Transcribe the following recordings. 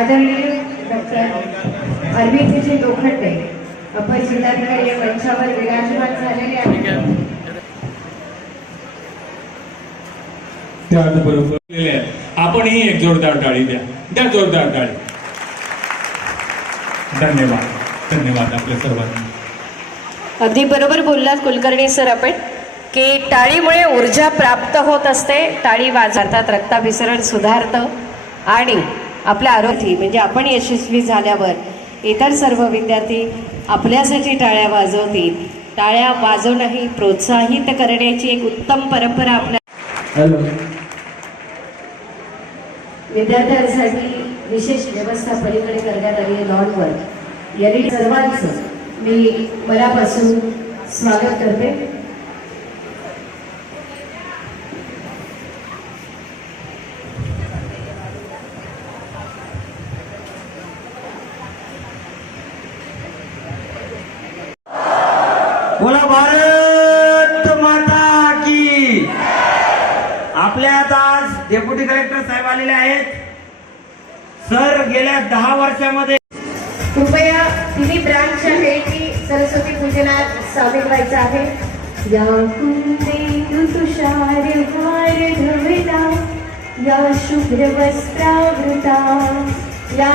आदरणीय डॉक्टर अरविंदजी लोखंडे अपर जिल्हाधिकारी या मंचावर विराजमान झालेले आहेत. आपणही एक जोरदार टाळी द्या. द्या जोरदार टाळी धन्यवाद. धन्यवाद आपल्या सर्वांना. अगदी बरोबर बोललात कुलकर्णी सर आपण. की टाळीमुळे ऊर्जा प्राप्त होत असते टाळी वाजवतात रक्ताभिसरण सुधारतं आणि आपल्या आरोग्य म्हणजे आपण यशस्वी झाल्यावर इतर सर्व विद्यार्थी आपल्यासाठी टाळ्या वाजवतील. टाळ्या वाजवणं ही प्रोत्साहित करण्याची एक उत्तम परंपरा आपल्या विद्यार्थ्यांसाठी विशेष व्यवस्था पलीकडे करण्यात आली लॉनवर यांनी सर्वांचं मी मनापासून स्वागत करते बोला भारत माता की आपल्यात आज डेप्युटी कलेक्टर साहेब आलेले आहेत सर गेल्या दहा वर्षामध्ये कृपया तिन्ही ब्रांच आहे की सरस्वती पूजनात सामील व्हायचं आहे. या कुंदेन्दु तुषार भार धविता या शुभ्र वस्त्रावृता या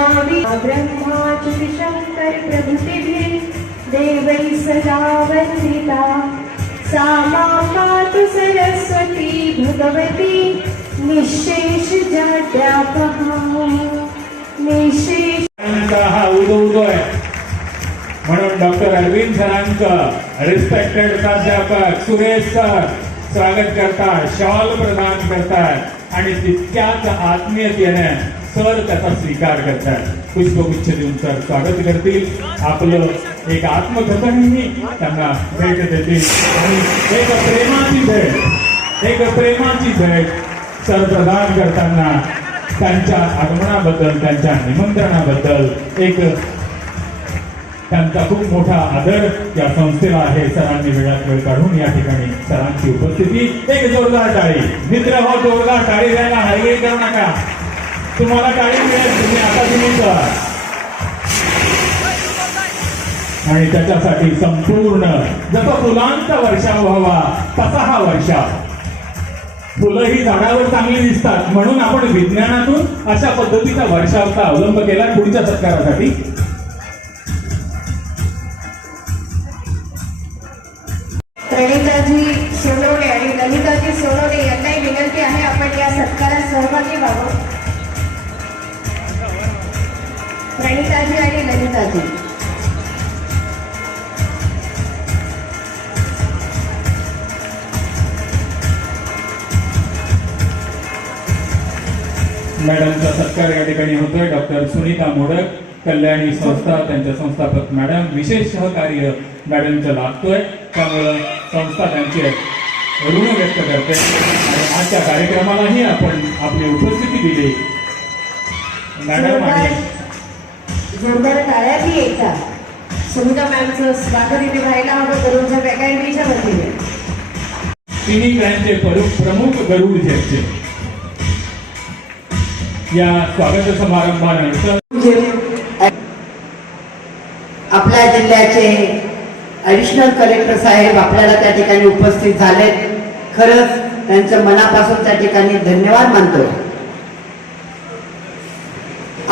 ब्रह्मा शंकर प्रभृतिभिः देवै सदा वन्दिता सा मा सरस्वती भगवती निःशेष जाड्यापहा निःशेष हा उदो म्हणून डॉक्टर अरविंद सरांचं रिस्पेक्टेड प्राध्यापक सुरेश सर स्वागत करतात शॉल प्रदान करतात आणि तितक्याच आत्मीयतेने सर त्याचा स्वीकार करतात. पुष्पगुच्छ देऊन सर स्वागत करतील. आपलं एक आत्मकथनही त्यांना भेट देतील. आणि एक प्रेमाची भेट एक प्रेमाची भेट सर प्रदान करताना त्यांच्या आगमनाबद्दल त्यांच्या निमंत्रणाबद्दल एक त्यांचा खूप मोठा आदर या संस्थेला आहे. सरांनी वेळात वेळ काढून या ठिकाणी सरांची उपस्थिती. एक जोरदार टाळी. मित्र हो जोरदार टाळी द्यायला हायवे करू नका. तुम्हाला टाळी मिळेल तुम्ही आता तुम्ही करा. आणि त्याच्यासाठी संपूर्ण जसं फुलांचा वर्षाव व्हावा तसा हा वर्षाव. फुलं ही झाडावर चांगली दिसतात. म्हणून आपण विज्ञानातून अशा पद्धतीचा वर्षावता अवलंब केला पुढच्या सत्कारासाठी. प्रणिताजी सोनवणे आणि ललिताजी सोनवणे यांनाही विनंती आहे आपण या सत्कारात सहभागी व्हावं. प्रणिताजी आणि ललिताजी मॅडमचा सत्कार या ठिकाणी होतोय. डॉक्टर सुनीता मोडक कल्याणी संस्था त्यांच्या संस्थापक मॅडम विशेष सहकार्य मॅडमचं लाभतोय त्यामुळं संस्था त्यांचे ऋण व्यक्त करते. आणि आजच्या कार्यक्रमालाही आपण आपली उपस्थिती दिली. मॅडम आणि जोरदार टाळ्याही येतात सुनीता मॅमचं स्वागत इथे व्हायला हवं करूनच्या अकॅडमीच्या वतीने. तिन्ही प्रमुख गरुड झेपचे या स्वागत समारंभानंतर आपल्या जिल्ह्याचे ॲडिशनल कलेक्टर साहेब आपल्याला त्या ठिकाणी उपस्थित झालेत खरंच त्यांचं मनापासून त्या ठिकाणी धन्यवाद मानतो.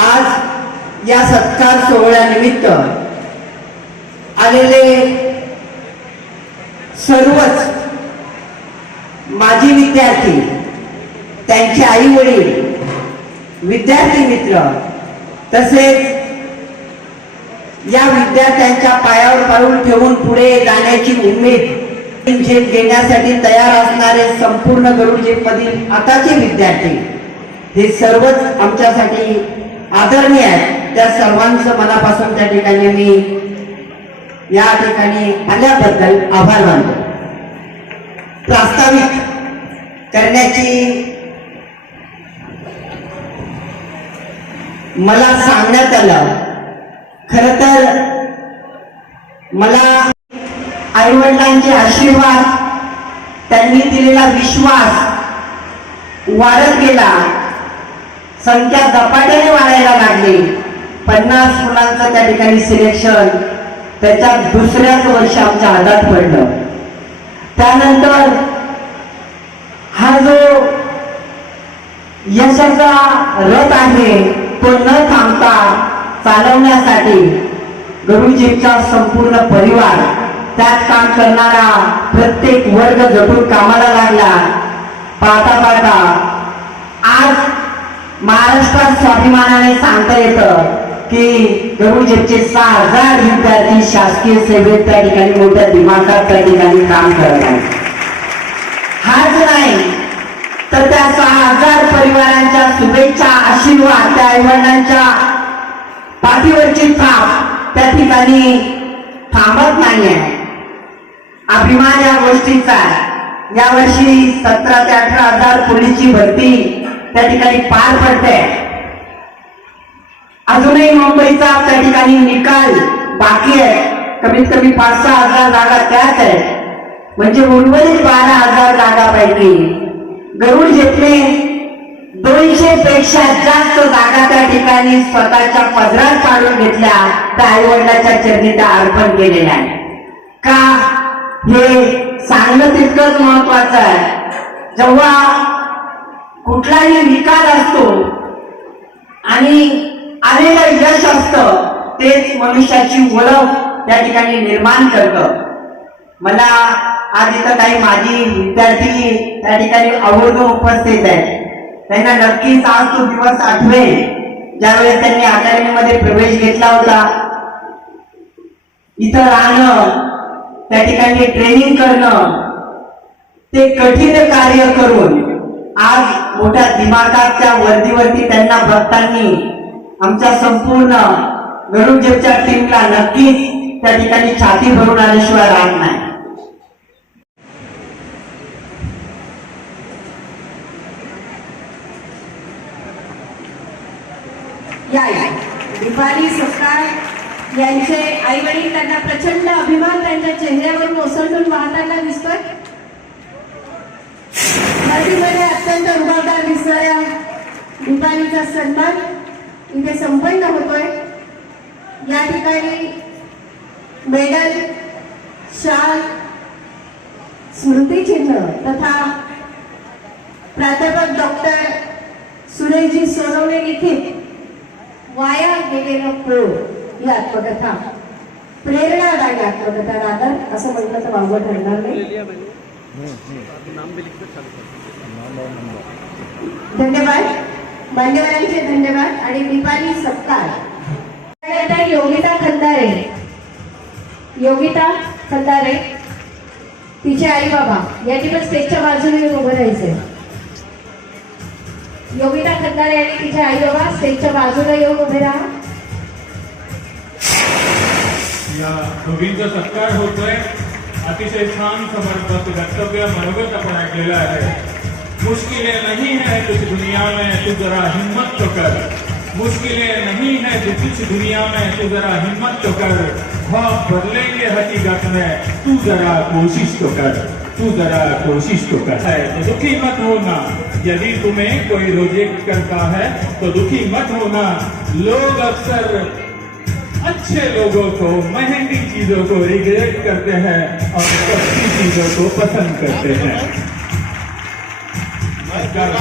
आज या सत्कार सोहळ्यानिमित्त आलेले सर्वच माजी विद्यार्थी त्यांचे आई वडील विद्यार्थी मित्र तसेच या विद्यार्थ्यांच्या पायावर पाऊल ठेवून पुढे जाण्याची उमेद झेप घेण्यासाठी तयार असणारे संपूर्ण गरुड मधील आताचे विद्यार्थी हे सर्वच आमच्यासाठी आदरणीय आहेत. त्या सर्वांचं मनापासून त्या ठिकाणी मी या ठिकाणी आल्याबद्दल आभार मानतो. प्रास्ताविक करण्याची मला सांगण्यात आलं. खर तर मला आईवडिलांचे आशीर्वाद त्यांनी दिलेला विश्वास वाढत गेला. संख्या झपाट्याने वाढायला लागली. पन्नास मुलांचं त्या ठिकाणी सिलेक्शन त्याच्यात दुसऱ्याच वर्ष आमच्या हातात पडलं. त्यानंतर हा जो यशाचा रथ आहे तो न थांबता चालवण्यासाठी गुरुजींचा संपूर्ण परिवार त्यात काम करणारा प्रत्येक वर्ग जपून कामाला लागला. पाहता पाहता आज महाराष्ट्रात स्वाभिमानाने सांगता येतं की गुरुजींचे सहा हजार विद्यार्थी शासकीय सेवेत त्या ठिकाणी मोठ्या दिमागात त्या ठिकाणी काम करत आहेत. हाच नाही तर त्या सहा हजार परिवारांच्या शुभेच्छा आशीर्वाद त्या आईवडिलांच्या पाठीवरची थाप त्या ठिकाणी थांबत नाहीये. अभिमान या गोष्टीचा आहे. यावर्षी सतरा ते अठरा हजार पोलीसची भरती त्या ठिकाणी पार पडते. अजूनही मुंबईचा त्या ठिकाणी निकाल बाकी आहे. कमीत कमी पाच सहा हजार जागा त्याच आहे म्हणजे उर्वरित बारा हजार जागापैकी गरुड घेतले. दोनशे पेक्षा जास्त जागा त्या ठिकाणी स्वतःच्या पदरात पाडून घेतल्या. त्या आईवडिलाच्या चरणी त्या अर्पण केलेल्या आहे का? हे सांगणं तितकंच महत्वाचं आहे. जेव्हा कुठलाही विकास असतो आणि आलेलं यश असतं तेच मनुष्याची ओळख त्या ठिकाणी निर्माण करतं. मला आज इथं काही माझी विद्यार्थी त्या ठिकाणी आवर्जून उपस्थित आहे त्यांना नक्कीच आज तो दिवस आठवेल ज्यावेळेस त्यांनी अकॅडमीमध्ये प्रवेश घेतला होता. इथं राहणं त्या ठिकाणी ट्रेनिंग करणं ते कठीण कार्य करून आज मोठ्या दिमागाच्या वर्दीवरती त्यांना बघताना आमच्या संपूर्ण गरुडजेबच्या टीमला नक्कीच त्या ठिकाणी छाती भरून आल्याशिवाय राहत नाही. या या. रुपाली सपकाळ यांचे आई वडील त्यांना प्रचंड अभिमान त्यांच्या चेहऱ्यावरून ओसंडून वाहताना दिसतोय नदीमध्ये अत्यंत रुबाबदार दिसणाऱ्या रुपालीचा सन्मान इथे संपन्न होतोय या ठिकाणी मेडल शाल स्मृतिचिन्ह तथा प्राध्यापक डॉक्टर सुरेशजी सोनवणे लिखित वाया गेलेलं पोळ ही आत्मकथा. प्रेरणादायी आत्मकथा रादर असं म्हटलं तर वावगं ठरणार नाही. धन्यवाद. मान्यवरांचे धन्यवाद आणि दीपाली सत्कार. योगिता खंदारे. योगिता खंदारे तिचे आई बाबा. याची पण स्टेजच्या बाजूने उभं राहायचंय. योगिता खंदारे आणि तिचे आई बाबा स्टेजच्या बाजूला येऊन उभे राहा। या दोघींचा सत्कार होतोय, अतिशय छान समर्पक वक्तव्य मनोगत आपण ऐकलेलं आहे. मुश्किलें नहीं है कुछ दुनिया में, तू जरा हिम्मत तो कर. मुश्किलें नहीं है जो कुछ दुनिया में, तू जरा हिम्मत तो कर. भाव बदलेंगे हकीकत में, तू जरा कोशिश तो कर. तू जरा कोशिश तो कर. है तो दुखी मत होना. यदि तुम्हें कोई रिजेक्ट करता है तो दुखी मत होना। लोग अक्सर अच्छे लोगों को, महँगी चीज़ों को रिग्रेट करते हैं और सस्ती चीज़ों को पसंद करते हैं।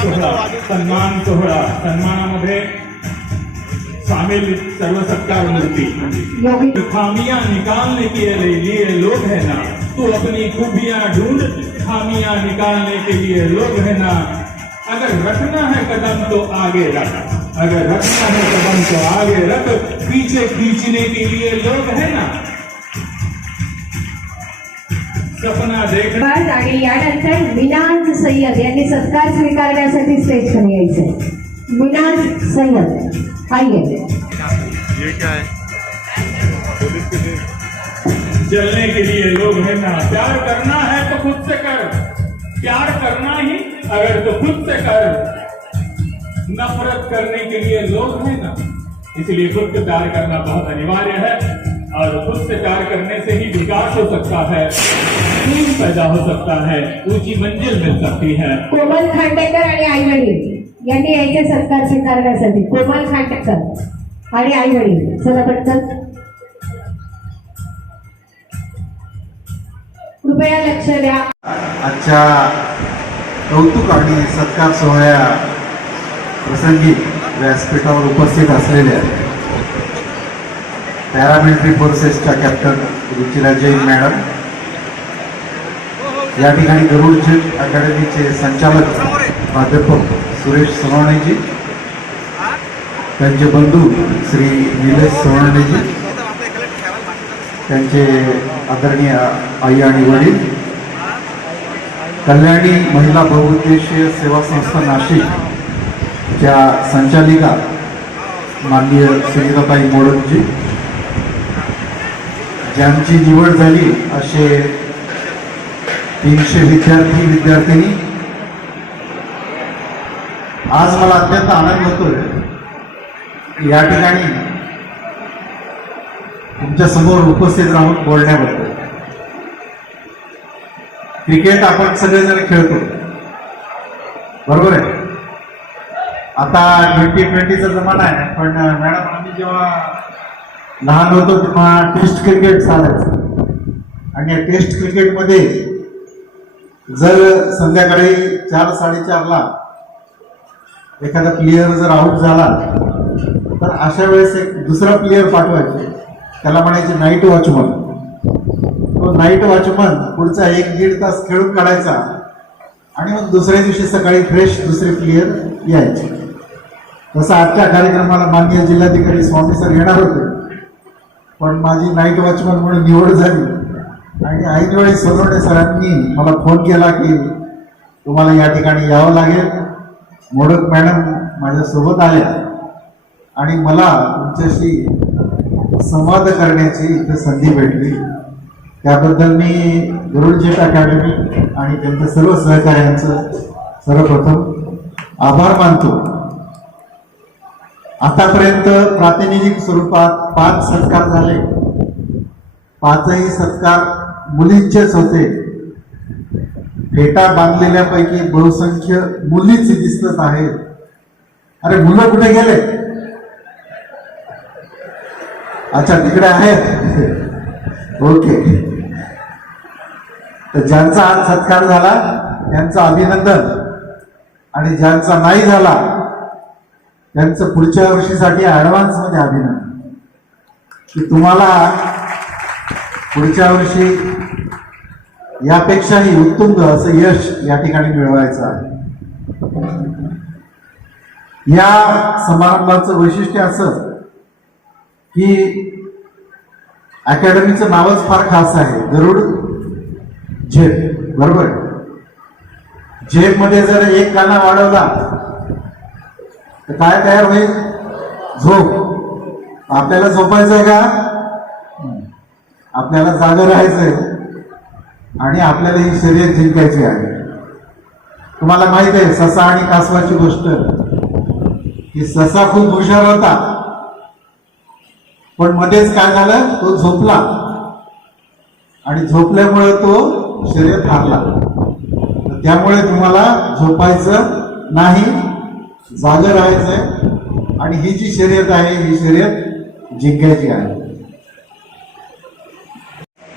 सोहळा सन्मान सोहळा सन्मानामध्ये सामील सर्व सत्कार मूर्ती। खामियाँ निकालने के लिए लोग है ना, तू अपनी खूबियाँ ढूंढ, खामियाँ निकालने के लिए लोग है ना। अगर रखना है कदम तो आगे रख। अगर रखना है कदम तो आगे रख। पीछे खींचने के लिए लोग है ना। सपना देख धन्यवाद आणि यानंतर मिनाज सय्यद यांनी सत्कार स्वीकारण्यासाठी स्टेज खाली यायचंय. मिनाज सय्यद आइए. ये क्या है? जलने के लिए लोग है ना। प्यार करना है तो खुद से कर। प्यार करना ही अगर तो खुद से कर नफरत करने के लिए लोग हैं ना इसलिए खुद से प्यार करना बहुत अनिवार्य है और खुद से प्यार करने से ही विकास हो सकता है खून पैदा हो सकता है ऊंची मंजिल मिल सकती है। कोमल खांडेकर आणि आई वडील यांनी यायचे सत्कार स्वीकारण्यासाठी कोमल खांडेकर आणि आई वडील चला पटकन. कृपया लक्ष द्या. आजच्या कौतुक आणि सत्कार सोहळ्या प्रसंगी व्यासपीठावर उपस्थित असलेल्या पॅरामिलिटरी फोर्सेसच्या कॅप्टन रुचिरा जैन मॅडम या ठिकाणी गरुड अकॅडमीचे संचालक प्राध्यापक सुरेश सोनवणेजी त्यांचे बंधू श्री निलेश सोनवणेजी त्यांचे आदरणीय आई आणि वडील कल्याणी महिला बहुउद्देशीय सेवा संस्था नाशिक च्या संचालिका माननीय सुनीताबाई मोडकजी ज्यांची निवड झाली असे तीनशे विद्यार्थी विद्यार्थिनी. आज मला अत्यंत आनंद होतोय. या ठिकाणी तुमच्यासमोर उपस्थित राहून बोलण्याबद्दल. क्रिकेट आपण सगळेजण खेळतो. बरोबर आहे? आता ट्वेंटी ट्वेंटीचा जमाना आहे पण मॅडम आम्ही जेव्हा लहान होतो तेव्हा टेस्ट क्रिकेट चालायचं. आणि या टेस्ट क्रिकेटमध्ये जर संध्याकाळी चार साडेचारला एखादा प्लेयर जर आऊट झाला तर अशा वेळेस एक दुसरा प्लेयर पाठवायचे. त्याला म्हणायचे नाईट वॉचमन तो नाईट वॉचमन पुढचा एक दीड तास खेळून काढायचा. आणि मग दुसऱ्या दिवशी सकाळी फ्रेश दुसरे प्लेयर यायचे. तसं आजच्या कार्यक्रमाला माननीय जिल्हाधिकारी स्वामी सर येणार होते. पण माझी नाईट वॉचमन म्हणून निवड झाली. आणि ऐन वेळी सोनवणे सरांनी मला फोन केला की तुम्हाला या ठिकाणी यावं लागेल. मोडक मॅडम माझ्यासोबत आल्या. आणि मला तुमच्याशी संवाद करण्याची इथं संधी भेटली. त्याबद्दल मी गरुडजेट अकॅडमी आणि त्यांच्या सर्व सहकार्यांचं सर्वप्रथम आभार मानतो. आतापर्यंत प्रातिनिधिक स्वरूपात पाच सत्कार झाले. पाचही सत्कार मुलींचेच होते. फेटा बांधलेल्यापैकी बहुसंख्य मुलीच दिसत आहेत. अरे मुलं कुठे गेले? अच्छा तिकडे आहेत. ओके. तर ज्यांचा आज सत्कार झाला त्यांचं अभिनंदन. आणि ज्यांचा नाही झाला त्यांचं पुढच्या वर्षीसाठी ॲडव्हान्समध्ये अभिनंदन. की तुम्हाला पुढच्या वर्षी यापेक्षाही उत्तुंग असं यश या ठिकाणी मिळवायचं आहे. या समारंभाचं वैशिष्ट्य असं की अकॅडमीचं नावच फार खास आहे. गरुड झेप. बरोबर? झेपमध्ये जर एक काना वाढवला तर काय तयार होईल? झोप. आपल्याला झोपायचंय का? आपल्याला जागं राहायचंय. आणि आपल्याला ही शर्यत जिंकायची आहे. तुम्हाला माहीत आहे ससा आणि कासवाची गोष्ट. की ससा खूप हुशार होता. पण मध्येच काय झालं? तो झोपला. आणि झोपल्यामुळे तो शरीर हारला त्यामुळे तुम्हाला झोपायचं नाही जागं राहायचंय. आणि ही जी शर्यत आहे ही शर्यत जिंकायची आहे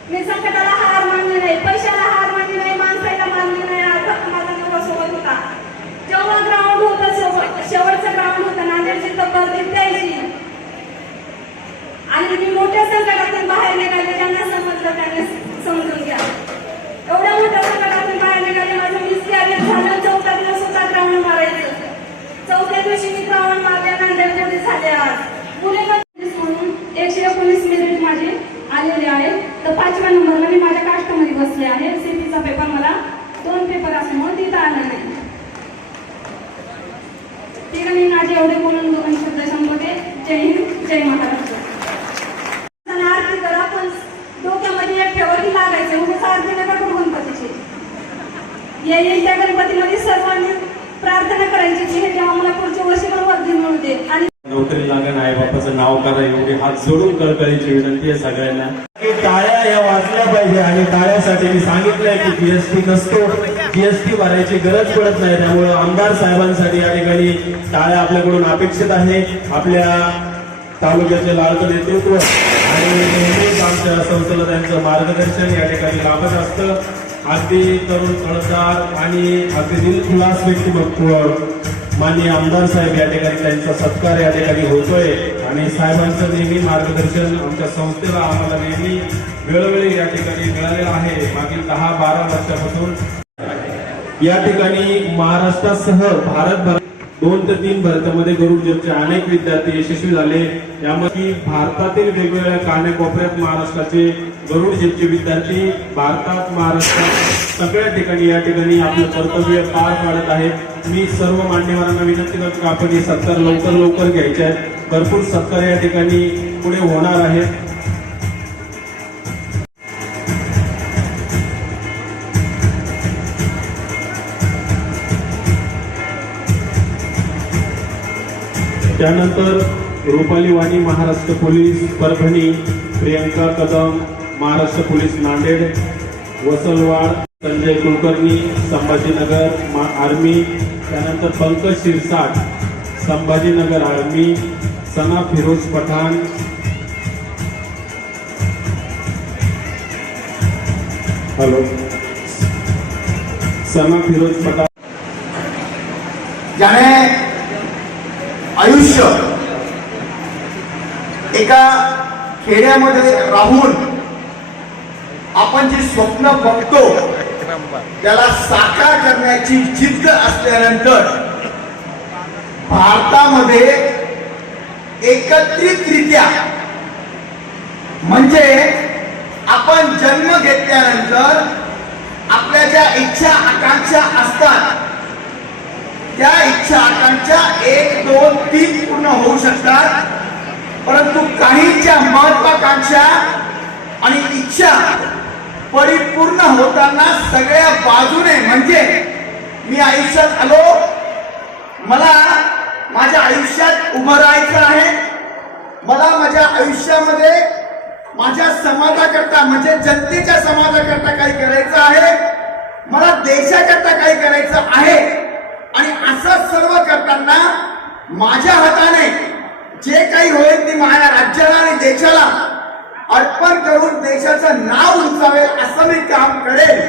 मी संकटाला हार मानली नाही पैशाला हार मानली नाही माणसाला मानली नाही आज फक्त माझा नवरा सोबत होता जेव्हा ग्राउंड होतं शेवट शेवटचं ग्राउंड होतं नांदेडची तब्बल त्याची आणि मी मोठ्या संकटातून बाहेर निघाले ज्यांना समजलं त्यांनी समजून घ्या एवढ्या मोठ्या संकटातून बाहेर निघाले माझं मिसकॅरेज झालं चौथा दिवस होता ग्राउंड मारायचं चौथ्या दिवशी मी ग्राउंड मारल्या नांदेडमध्ये झाले आज मुले म्हणून एकशे एकोणीस मेरिट माझे आलेले आहेत तर पाचव्या नंबरला मी माझ्या कास्टमध्ये बसले आहे सीपीचा पेपर मला दोन पेपर असल्यामुळे तिथं आला नाही ठीक आहे मी माझे एवढे बोलून दोन शब्द संपवते जय हिंद जय महाराष्ट्र आणि आरती करा पण डोक्यामध्ये एक ठेवा की लागायचे उगाच आरती नका करू गणपतीची या येईल त्या गणपतीमध्ये सर्वांनी प्रार्थना करायची की हे देवा मला पुढच्या वर्षी पण वर्धी मिळू दे आणि नव्हतं नोकरी लागेल आई बापाचं नाव करा एवढी हात जोडून कळकळीची विनंती आहे सगळ्यांना की टाळ्या या वाजल्या पाहिजे आणि टाळ्यासाठी मी सांगितलंय की जीएसटी नसतो जीएसटी भरायची गरज पडत नाही त्यामुळे आमदार या ठिकाणी टाळ्या आपल्याकडून अपेक्षित आहे. आपल्या तालुक्याचे लाडकं नेतृत्व आणि नेहमीच आमच्या संस्थेला त्यांचं मार्गदर्शन या ठिकाणी लाभत असतं. अगदी तरुण कळदार आणि अगदी दिलखुलास व्यक्तिमत्व माननीय आमदार साहेब या ठिकाणी त्यांचा सत्कार या ठिकाणी होतोय. आणि साहेबांचं नेहमी मार्गदर्शन आमच्या संस्थेला आम्हाला नेहमी वेळोवेळी या ठिकाणी मिळालेलं आहे. मागील दहा बारा वर्षापासून या ठिकाणी महाराष्ट्रासह भारतभर दोन ते तीन भारतामध्ये गुरुजनचे अनेक विद्यार्थी यशस्वी झाले. यामध्ये भारतातील वेगवेगळ्या कानेकोपऱ्यात महाराष्ट्राचे गरुडजीचे विद्यार्थी भारतात महाराष्ट्रात सगळ्या ठिकाणी या ठिकाणी आपलं कर्तव्य पार पाडत आहेत. मी सर्व मान्यवरांना विनंती करतो की आपण हे सत्कार लवकर लवकर घ्यायचे आहेत. भरपूर सत्कार या ठिकाणी पुढे होणार आहेत. त्यानंतर रुपाली वाणी महाराष्ट्र पोलीस परभणी प्रियंका कदम महाराष्ट्र पोलीस नांदेड वसलवाड संजय कुलकर्णी संभाजीनगर मा- आर्मी त्यानंतर पंकज शिरसाट संभाजीनगर आर्मी सना फिरोज पठाण. हॅलो. सना फिरोज पठाण. ज्याने आयुष्य. एका खेड्यामध्ये राहून आपण जी स्वप्न बघतो त्याला साकार करण्याची जिद्द असल्यानंतर भारतामध्ये एकत्रितरित्या म्हणजे आपण जन्म घेतल्यानंतर आपल्या ज्या इच्छा आकांक्षा असतात त्या इच्छा आकांक्षा एक दोन तीन पूर्ण होऊ शकतात. परंतु काहींच्या महत्वाकांक्षा आणि इच्छा परिपूर्ण होताना सगळ्या बाजूने म्हणजे मी आयुष्यात आलो मला माझ्या आयुष्यात उभं राहायचं आहे मला माझ्या आयुष्यामध्ये माझ्या समाजाकरता म्हणजे जनतेच्या समाजाकरता काही करायचं आहे मला देशाकरता काही करायचं आहे आणि असं सर्व करताना माझ्या हाताने जे काही होईल ती माझ्या राज्याला आणि देशाला अर्पण करून देशाचं नाव उंचावेल असं मी काम करेल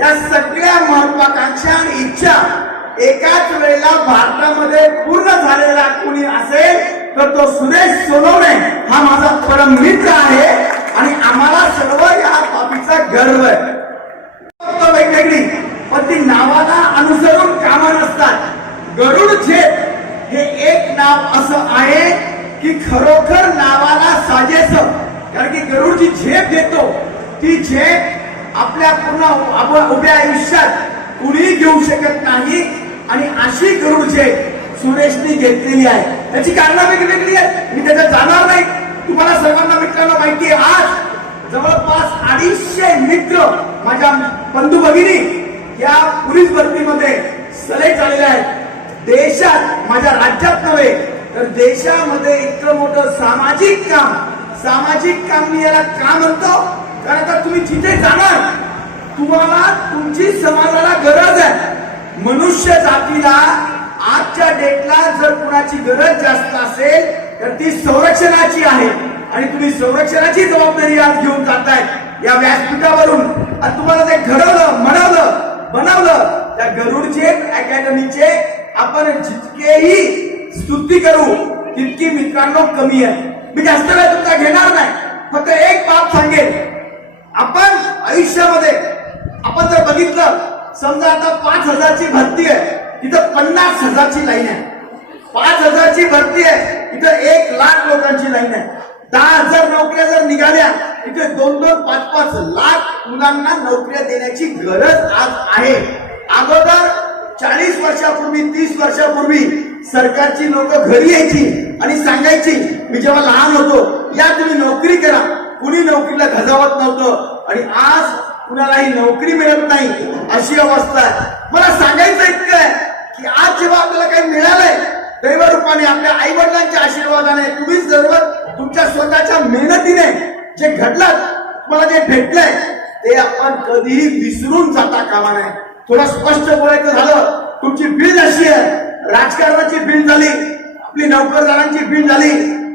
या सगळ्या महत्वाकांक्षा आणि इच्छा एकाच वेळेला भारतामध्ये पूर्ण झालेला कोणी असेल तर तो सुरेश सोनवणे हा माझा परम मित्र आहे आणि आम्हाला सर्व या बाबीचा गर्व आहे. वेगवेगळी पण ती नावाला अनुसरून कामा नसतात गरुड झेप हे एक नाव असं आहे की खरोखर नावाला साजेस. कारण की गरुडची झेप घेतो ती झेप आपल्या पूर्ण उभ्या आयुष्यात कुणीही घेऊ शकत नाही. आणि अशी गरुड झेप सुरेशने घेतलेली आहे. त्याची कारणं वेगवेगळी आहेत. मी त्याच्यात जाणार नाही. तुम्हाला सर्वांना मित्रांना माहिती आहे आज जवळपास अडीचशे मित्र माझ्या बंधू भगिनी या पोलीस भरतीमध्ये सले झालेले आहेत. देशात माझ्या राज्यात नव्हे तर देशामध्ये इतकं मोठं सामाजिक काम सामाजिक काम मी याला का म्हणतो? कारण आता तुम्ही जिथे जाणार तुम्हाला तुमची समाजाला गरज आहे. मनुष्य जातीला आजच्या डेटला जर कुणाची गरज जास्त असेल तर ती संरक्षणाची आहे. आणि तुम्ही संरक्षणाची जबाबदारी आज घेऊन जाताय. या व्यासपीठावरून तुम्हाला ते घडवलं म्हणवलं बनवलं. त्या गरुडचे अकॅडमीचे आपण जितकेही स्तुती करू तितकी मित्रांनो कमी आहे. मी जास्त वेळ तुमचा घेणार नाही. फक्त एक बाब सांगेल आपण आयुष्यामध्ये आपण जर बघितलं समजा आता पाच हजारची भरती आहे तिथं पन्नास हजारची लाईन आहे. पाच हजारची भरती आहे तिथं एक लाख लोकांची लाईन आहे. दहा हजार नोकऱ्या जर निघाल्या तिथे दोन दोन पाच पाच लाख मुलांना नोकऱ्या देण्याची गरज आज आहे. अगोदर चाळीस वर्षापूर्वी तीस वर्षापूर्वी सरकारची लोक घरी यायची आणि सांगायची मी जेव्हा लहान होतो या तुम्ही नोकरी करा. कुणी नोकरीला धजावत नव्हतं आणि आज कुणालाही नोकरी मिळत नाही अशी अवस्था आहे. मला सांगायचं इतकं आहे की आज जेव्हा आपल्याला काही मिळालंय दैवरूपाने आपल्या आई वडिलांच्या आशीर्वादाने तुम्ही जर तुमच्या स्वतःच्या मेहनतीने जे घडलं तुम्हाला जे भेटलंय ते आपण कधीही विसरून जाता कामा नये. थोडं स्पष्ट बोलायचं झालं तुमची बिल अशी आहे. राजकारणाची बिल झाली आपली नोकरदारांची बिल झाली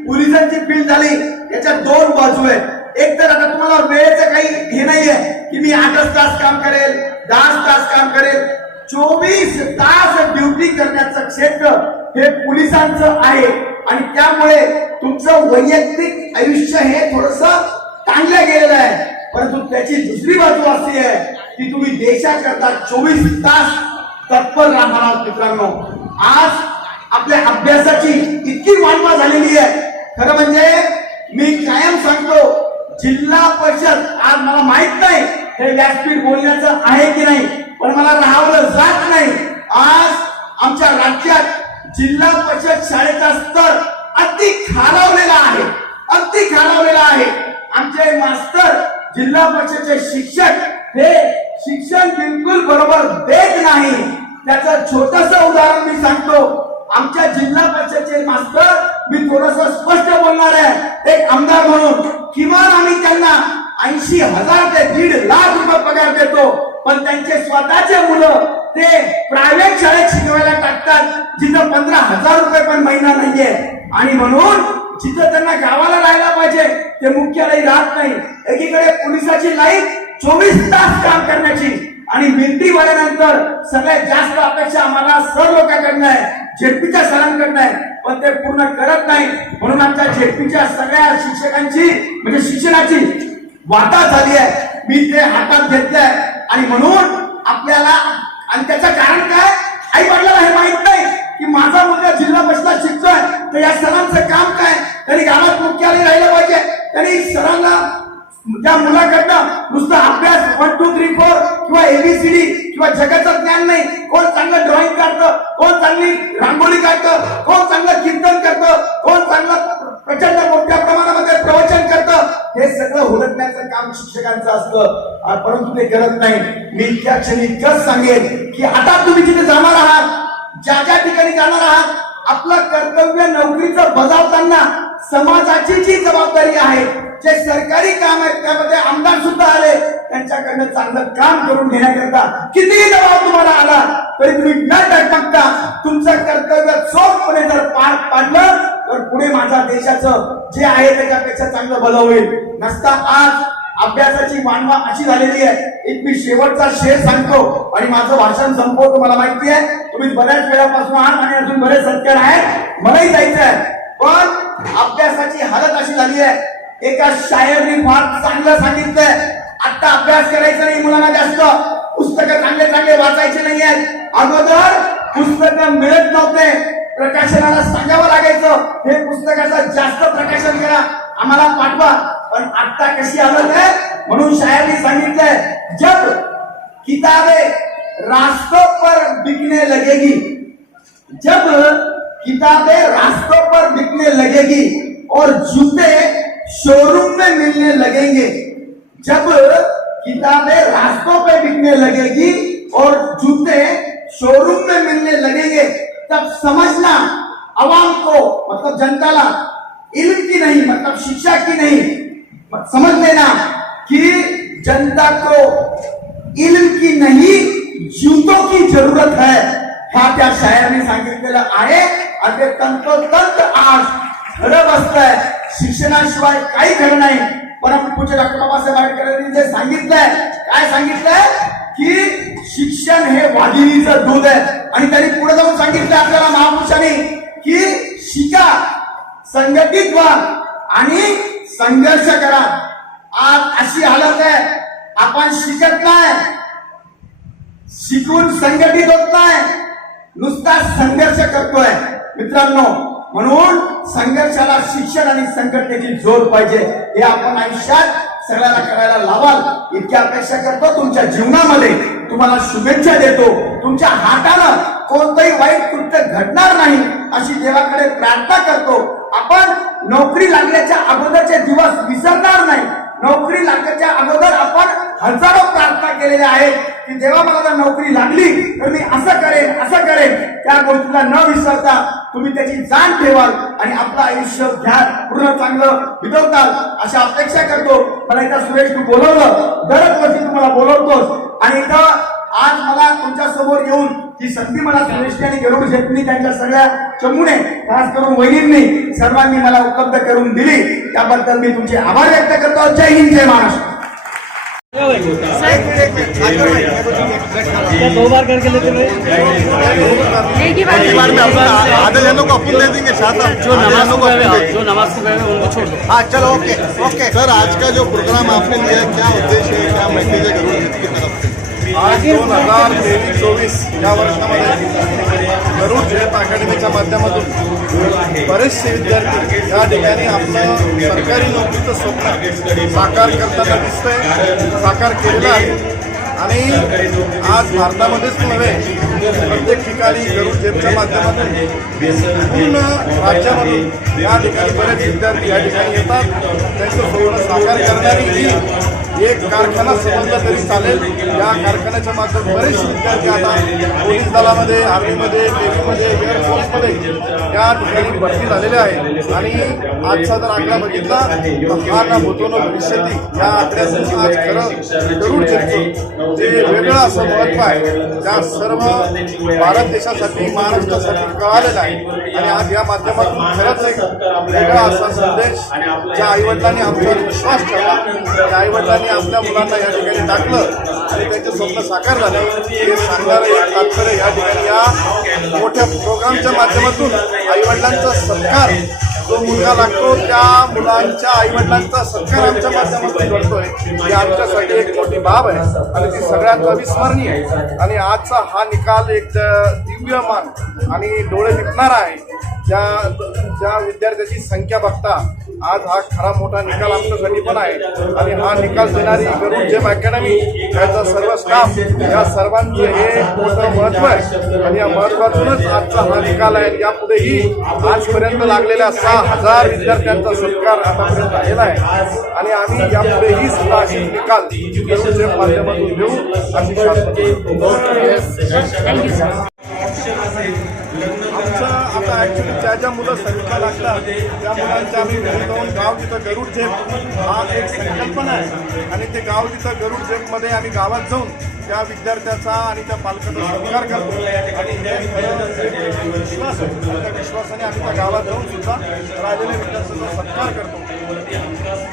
पोलिसांची बिल झाली याच्या दोन बाजू आहेत. एक तर आता तुम्हाला वेळेचं काही हे नाहीये की मी आठच तास काम करेल दहा तास काम करेल. चोवीस तास ड्युटी करण्याचं क्षेत्र हे पोलिसांचं आहे. आणि त्यामुळे तुमचं वैयक्तिक आयुष्य हे थोडस ताणलं गेलेलं आहे. परंतु त्याची दुसरी बाजू अशी आहे की तुम्ही देशाकरता चोवीस तास तत्पर राहणार मित्रांनो. आज आपल्या अभ्यासाची इतकी वाढवा झालेली आहे. खरं म्हणजे मी कायम सांगतो जिल्हा परिषद आज मला माहीत नाही हे व्यासपीठ बोलण्याचं आहे की नाही पण मला राहावलं जात नाही. आज आमच्या राज्यात जिल्हा परिषद शाळेचा स्तर अगदी खालावलेला आहे. अगदी खालावलेला आहे. आमचे मास्तर जिल्हा परिषदचे शिक्षक हे शिक्षण बिलकुल बरोबर देत नाही. त्याचं छोटस उदाहरण मी सांगतो. आमच्या जिल्हा परिषदचे मास्तर मी थोडस स्पष्ट बोलणार आहे. एक आमदार म्हणून किमान आम्ही त्यांना ऐंशी हजार ते दीड लाख रुपये पगार देतो. पण त्यांचे स्वतःचे मुलं ते प्रायव्हेट शाळेत शिकवायला टाकतात जिथं पंधरा हजार रुपये पण महिना नाहीये. आणि म्हणून जिथं त्यांना गावाला राहायला पाहिजे ते मुख्यालयी राहत नाही. एकीकडे पोलिसाची लाईफ चोवीस तास काम करण्याची आणि मिलिटरी वाल्यानंतर सगळ्यात जास्त अपेक्षा आम्हाला सर लोकांकडनं आहे झेडपीच्या सरांकडनं आहे. पण ते पूर्ण करत नाही. म्हणून आमच्या झेडपीच्या सगळ्या शिक्षकांची म्हणजे शिक्षणाची वाटा झाली आहे. मी ते हातात घेतलंय. आणि म्हणून आपल्याला आणि त्याचं कारण काय? आई वडिलांना हे माहीत नाही की माझा मुलगा जिल्हा परिषद शिकतोय तर या सरांचं काम काय? तरी गावात मुख्यालय राहिलं पाहिजे. तरी सरांना त्या मुलाकडनं नुसतं अभ्यास वन टू थ्री फोर किंवा एबीसीडी किंवा जगाचं ज्ञान नाही. कोण चांगलं ड्रॉइंग काढतं? कोण चांगली रांगोळी काढतं? कोण चांगलं कीर्तन करतं? कोण चांगलं प्रचंड मोठ्या प्रमाणामध्ये प्रवचन करतं? हे सगळं हुडकण्याचं काम शिक्षकांचं असतं. परंतु ते करत नाही. मी त्या क्षणी इतकंच सांगेन की आता तुम्ही जिथे जाणार आहात ज्या ज्या ठिकाणी जाणार आहात आपलं कर्तव्य नोकरीचं बजावताना समाजाची जी जबाबदारी आहे जे सरकारी काम आहेत त्यामध्ये आमदार सुद्धा आले त्यांच्याकडनं चांगलं काम करून घेण्याकरता कितीही दबाव तुम्हाला आला तरी तुम्ही न टकटकता तुमचं कर्तव्य चोखपणे जर पार पाडलं तर पुढे माझ्या देशाचं जे आहे त्याच्यापेक्षा चांगलं भलं होईल. नसता आज अभ्यासाची मानवा अशी झालेली आहे. एक मी शेवटचा शेर सांगतो आणि माझं भाषण संपव तुम्हाला माहिती आहे. तुम्ही बऱ्याच वेळापासून आहात आणि अजून बरेच सत्कार आहेत. मलाही जायचं आहे. पण अभ्यासाची हालत अशी झाली आहे. एका शायरने फार चांगलं सांगितलंय. आता अभ्यास करायचा नाही मुलांना जास्त. पुस्तकं चांगले चांगले वाचायचे नाही आहेत. अगोदर पुस्तक मिळत नव्हते. प्रकाशनाला सांगावं लागायचं. हे पुस्तकाचं जास्त प्रकाशन करा. आम्हाला पाठवा. पण आता कशी हालत आहे म्हणून शायरनी सांगितलंय जब किताबें रास्तों पर बिकने लगेगी, जब किताबें रास्तों पर बिकने लगेगी और जूते शोरूम में मिलने लगेंगे, जब किताबें रास्तों पे बिकने लगेगी और जूते शोरूम में मिलने लगेंगे, तब समझना आवाम को मतलब जनता ला, इल्म की नहीं मतलब शिक्षा की नहीं समझ लेना कि जनता को इल्म की नहीं जूतों की जरूरत है। ह्या त्या शायरांनी सांगितलेलं आहे आणि ते तंतोतंत आज घडत बसतंय शिक्षणाशिवाय काही घड नाही परमपूज्य डॉक्टर बाबासाहेब आंबेडकरांनी जे सांगितलंय काय सांगितलंय? की शिक्षण हे वाघिणीचं दूध आहे. आणि त्यांनी पुढे जाऊन सांगितलं आपल्याला महापुरुषांनी की शिका संघटित व्हा आणि संघर्ष करा. आज अशी हालत आहे. आपण शिकत नाही. शिकून संघटित होत नाही. नुसता संघर्ष करतोय. मित्रांनो म्हणून संघर्षाला शिक्षण आणि संघटनेची जोर पाहिजे. हे आपण आयुष्यात सगळ्याला करायला लावाल. इतकी अपेक्षा करतो. तुमच्या जीवनामध्ये तुम्हाला शुभेच्छा देतो. तुमच्या हाताला कोणतंही वाईट कृत्य घडणार नाही अशी देवाकडे प्रार्थना करतो. आपण नोकरी लागल्याच्या अगोदरचे दिवस विसरणार नाही. नोकरी लागल्याच्या अगोदर आपण हजारो प्रार्थना केलेल्या आहेत की जेव्हा मला नोकरी लागली तर मी असं करेन असं करेन. त्या गोष्टीला न विसरता तुम्ही त्याची जाण ठेवाल आणि आपलं आयुष्य घ्या. पूर्ण चांगलं बितवताल अशा अपेक्षा करतो. मला इथं सुरेश तू बोलवलं. दरच वर्षी तुम्हाला बोलवतोस. आणि इथं आज मला तुमच्यासमोर येऊन ही संधी मला सुरेश आणि गरुड शेट्टी त्यांच्या सगळ्या चमूने खास करून वहिनींनी सर्वांनी मला उपलब्ध करून दिली. त्याबद्दल मी तुमचे आभार व्यक्त करतो. जय हिंद जय महाराष्ट्र. हाँ चलो ओके ओके। सर आज का जो प्रोग्राम आपने लिया क्या उद्देश्य है? क्या मैसेज है गरुड़ हित की तरफ से आज दोन हजार तेवीस चोवीस या वर्षामध्ये गरुड झेप अकॅडमीच्या माध्यमातून बरेचसे विद्यार्थी या ठिकाणी आपलं सरकारी नोकरीचं स्वप्न साकार करताना दिसतंय साकार केलेलं आहे. आणि आज भारतामध्येच नव्हे प्रत्येक ठिकाणी गरुड झेपच्या माध्यमातून पूर्ण राज्यामधून या ठिकाणी बरेच विद्यार्थी या ठिकाणी येतात. त्यांचं स्वप्न साकार करणारी ही एक कारखाना समजला तरी चालेल. या कारखान्याच्या माध्यमातून बरेच विद्यार्थी आता पोलीस दलामध्ये आर्मीमध्ये नेव्हीमध्ये एअरफोर्समध्ये या ठिकाणी भरती झालेले आहेत. आणि आजचा जर आकडा बघितला तर हा ना होतो ना भविष्यती या आकड्याचं आज खरं जरूर जगतं जे वेगळं असं महत्त्व आहे त्या सर्व भारत देशासाठी महाराष्ट्रासाठी कळालेलं आहे. आणि आज या माध्यमातून खरंच एक वेगळा असा संदेश ज्या आईवडिलांनी आमच्यावर विश्वास ठेवला त्या आईवडिलांनी आपल्या मुलांना या ठिकाणी टाकलं आणि त्यांचे स्वप्न साकार झाले. हे सांगणारं एक तात्पर्य या ठिकाणी या मोठ्या प्रोग्रामच्या माध्यमातून आईवडिलांचा सत्कार जो मुलगा लागतो त्या मुलांच्या आईवडिलांचा सत्कार आमच्या माध्यमातून घडतोय ही आमच्यासाठी एक मोठी बाब आहे आणि ती सगळ्यात अविस्मरणीय आहे. आणि आजचा हा निकाल एक दिव्यमान आणि डोळे विकणारा आहे. ज्या ज्या विद्यार्थ्याची संख्या बघता आज हा खरा मोठा निकाल आमच्यासाठी पण आहे. आणि हा निकाल देणारी गरुड जेम अकॅडमी याचा सर्व स्टाफ या सर्वांचं हे मोठं महत्त्व आहे. आणि या महत्वातूनच आजचा हा निकाल आहे. यापुढेही आजपर्यंत लागलेल्या सहा हजार विद्यार्थ्यांचा सत्कार आतापर्यंत झालेला आहे. आणि आम्ही यापुढेही सुद्धा असे निकाल गरुड माध्यमातून घेऊ अशी आमचं आता ऍक्च्युली ज्या ज्या मुलं सर्विसला लागतात त्या मुलांच्या आम्ही घरी जाऊन गाव तिथं गरुड झेप हा एक संकल्पना आहे. आणि ते गाव तिथं गरुड झेपमध्ये आम्ही गावात जाऊन त्या विद्यार्थ्याचा आणि त्या पालकाचा सत्कार करतो. आणि विश्वास आहे त्या विश्वासाने आम्ही त्या गावात जाऊन सुद्धा राहिलेल्या विद्यार्थ्यांचा सत्कार करतो.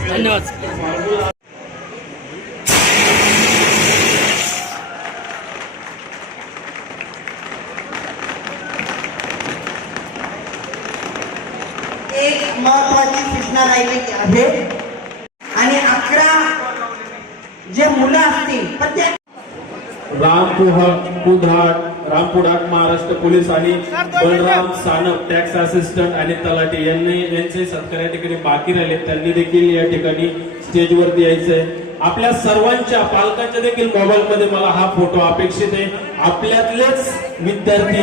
धन्यवाद महत्वाची सूचना राहिलेली आहे आणि अकरा जे मुलं असतील पण ते रामपुह कुधाट रामपुढाट महाराष्ट्र पोलीस आणि बलराम सानप टॅक्स असिस्टंट आणि तलाटे यांनी यांचे सत्कार या ठिकाणी बाकी राहिले. त्यांनी देखील या ठिकाणी स्टेजवरती यायचंय. आपल्या सर्वांच्या पालकांच्या देखील मोबाईल मध्ये मला हा फोटो अपेक्षित आहे. आपल्यातलेच विद्यार्थी